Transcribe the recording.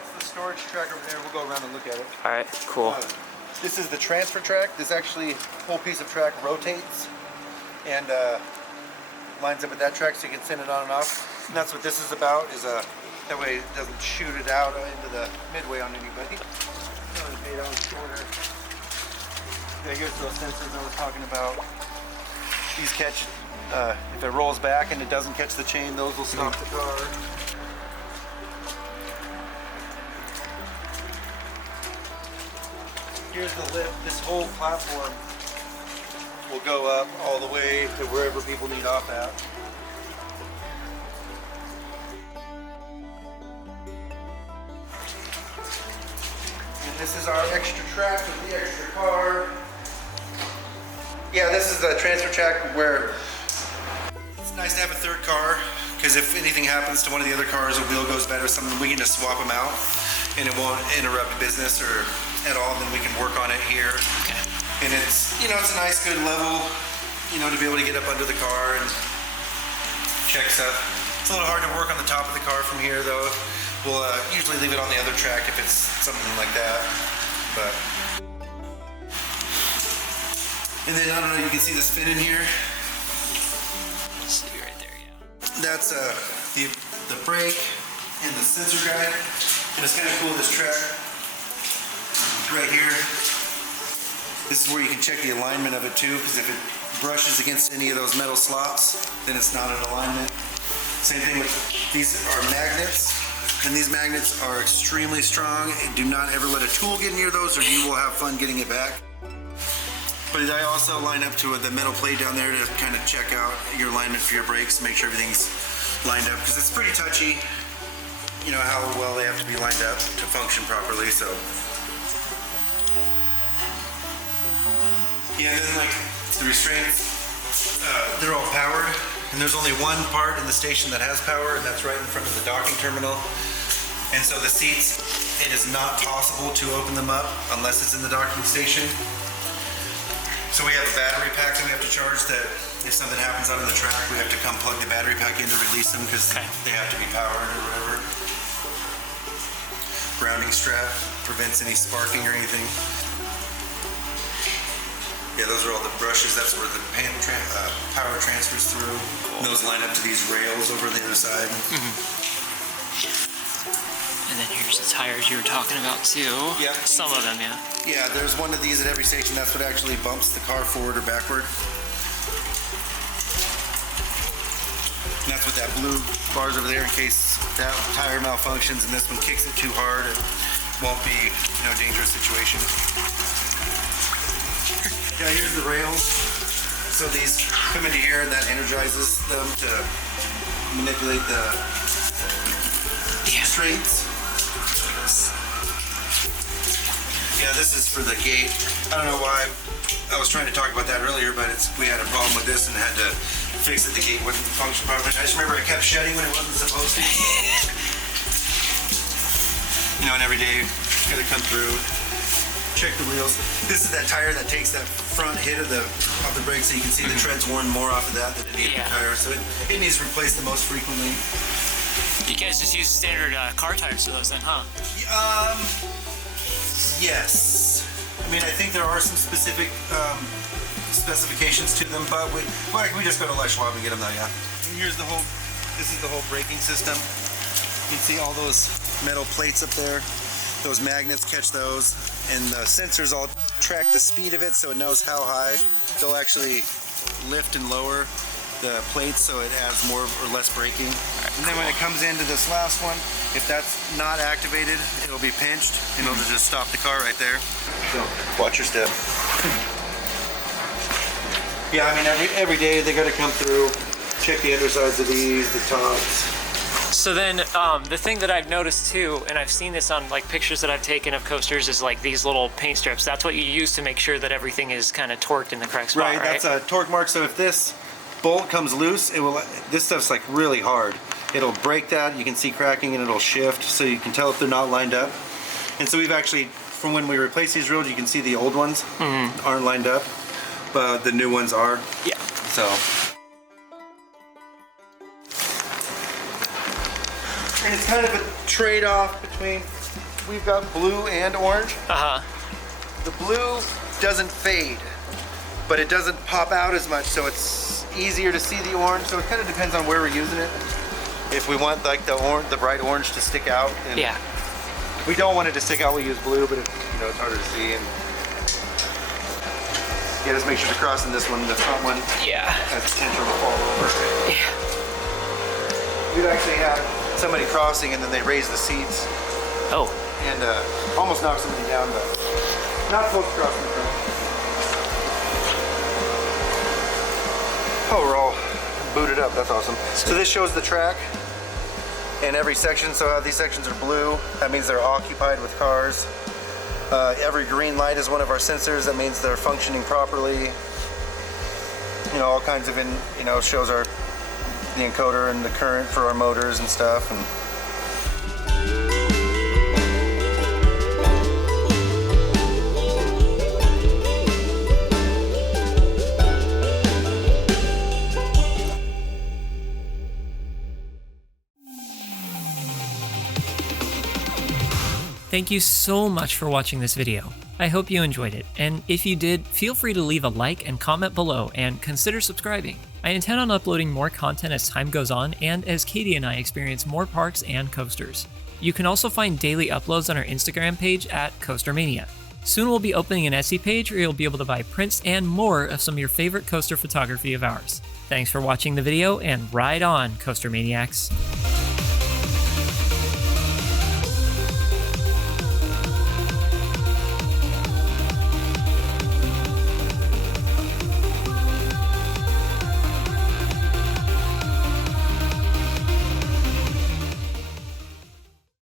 That's the storage track over there. We'll go around and look at it. All right, cool. This is the transfer track. This actually whole piece of track rotates and lines up with that track, so you can send it on and off. And that's what this is about. Is that way it doesn't shoot it out into the midway on anybody. So it's made out shorter. Yeah, here's those sensors I was talking about. These catch. If it rolls back and it doesn't catch the chain, those will stop the car. Here's the lift. This whole platform will go up all the way to wherever people need off at. And this is our extra track with the extra car. Yeah, this is the transfer track where it's nice to have a third car, because if anything happens to one of the other cars, a wheel goes bad or something, we can just swap them out and it won't interrupt business or at all, and then we can work on it here. Okay. And it's, you know, it's a nice good level, you know, to be able to get up under the car and check stuff. It's a little hard to work on the top of the car from here though. We'll usually leave it on the other track if it's something like that. But and then I don't know, you can see this fin in here. See right there, yeah. That's the brake and the sensor guide. And it's kind of cool, this track right here. This is where you can check the alignment of it too, because if it brushes against any of those metal slots, then it's not in alignment. Same thing with these are magnets, and these magnets are extremely strong. Do not ever let a tool get near those or you will have fun getting it back. But I also line up to the metal plate down there to kind of check out your alignment for your brakes, make sure everything's lined up, because it's pretty touchy, you know, how well they have to be lined up to function properly. So yeah, and then like the restraints, they're all powered, and there's only one part in the station that has power, and that's right in front of the docking terminal. And so the seats, it is not possible to open them up unless it's in the docking station. So we have a battery pack that we have to charge, that if something happens out on the track, we have to come plug the battery pack in to release them, because they have to be powered or whatever. Grounding strap prevents any sparking or anything. Yeah, those are all the brushes. That's where the power transfers through. And those line up to these rails over on the other side. And then here's the tires you were talking about too. Yep. Some of them, yeah. Yeah, there's one of these at every station. That's what actually bumps the car forward or backward. And that's what that blue bar's over there, in case that tire malfunctions and this one kicks it too hard. It won't be, you know, dangerous situation. Yeah, here's the rails. So these come into here and that energizes them to manipulate the restraints. Yeah, this is for the gate. I don't know why. I was trying to talk about that earlier, but we had a problem with this and had to fix it. The gate wouldn't function properly. I just remember it kept shutting when it wasn't supposed to. You know, and every day, gotta come through, check the wheels. This is that tire that takes that front hit of the brake, so you can see the tread's worn more off of that than any other tire. So it needs replaced the most frequently. You guys just use standard car tires for those then, huh? Yes. I mean, I think there are some specific specifications to them, but we just go to Les Schwab and get them though, yeah. And here's the whole, this is the whole braking system. You can see all those metal plates up there. Those magnets catch those, and the sensors all track the speed of it, so it knows how high. They'll actually lift and lower the plates so it has more or less braking. And then when it comes into this last one, if that's not activated, it'll be pinched and it'll just stop the car right there. So watch your step. Yeah, I mean every day they got to come through, check the undersides of these, the tops. So then the thing that I've noticed too, and I've seen this on like pictures that I've taken of coasters, is like these little paint strips. That's what you use to make sure that everything is kind of torqued in the correct spot, right? That's a torque mark. So if this bolt comes loose, it will. This stuff's like really hard. It'll break that. You can see cracking and it'll shift, so you can tell if they're not lined up. And so we've actually, from when we replace these rails, you can see the old ones aren't lined up, but the new ones are. Yeah. So. And it's kind of a trade-off between, we've got blue and orange. The blue doesn't fade, but it doesn't pop out as much, so it's easier to see the orange. So it kind of depends on where we're using it. If we want like the bright orange to stick out, and Yeah. if we don't want it to stick out, we use blue, but it's harder to see. And yeah, just make sure to cross in this one, the front one. Yeah. Has potential to fall over. Yeah. We'd actually have somebody crossing and then they raise the seats. Oh. And almost knock somebody down, but not folks crossing the front. Oh, we're all booted up. That's awesome. So this shows the track in every section. So these sections are blue. That means they're occupied with cars. Every green light is one of our sensors. That means they're functioning properly. All kinds of shows the encoder and the current for our motors and stuff. And Thank you so much for watching this video. I hope you enjoyed it, and if you did, feel free to leave a like and comment below, and consider subscribing. I intend on uploading more content as time goes on and as Katie and I experience more parks and coasters. You can also find daily uploads on our Instagram page at Coaster Mania. Soon we'll be opening an Etsy page where you'll be able to buy prints and more of some of your favorite coaster photography of ours. Thanks for watching the video, and ride on, Coaster Maniacs!